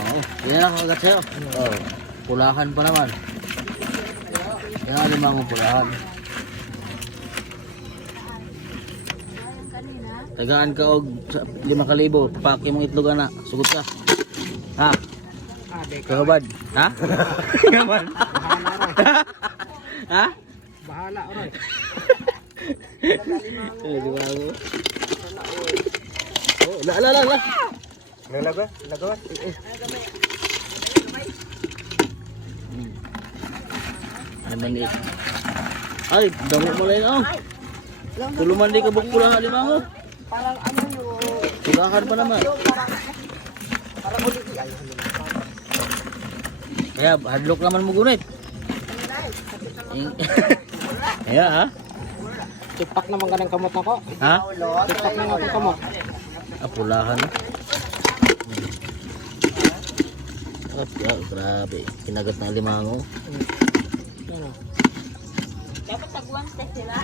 Oo, yan ang kagat sa'yo. Oo, pulahan pa naman. Yan ang limang pulahan. Tagaan ka og 5,000, papaki mong itlog na, sugot ka. Ha? Kahubad? Ha? Kahubad? Ha? Bahala oray. Oh, la. Lagaw. Ay, maliit. Ay, damo mo lang oh. Tuluman di ka bukula limango. Parang ano yung... Sugahan pa naman. Parang ulit ay. Kaya, hadlock naman mo gunit. Kaya ha? Tipak naman ka ng kamot ako. Ha? Tipak na natin kamot. Pulahan. Grabe. Kinagat ng limango. Yan o. Dapat tagwang sila.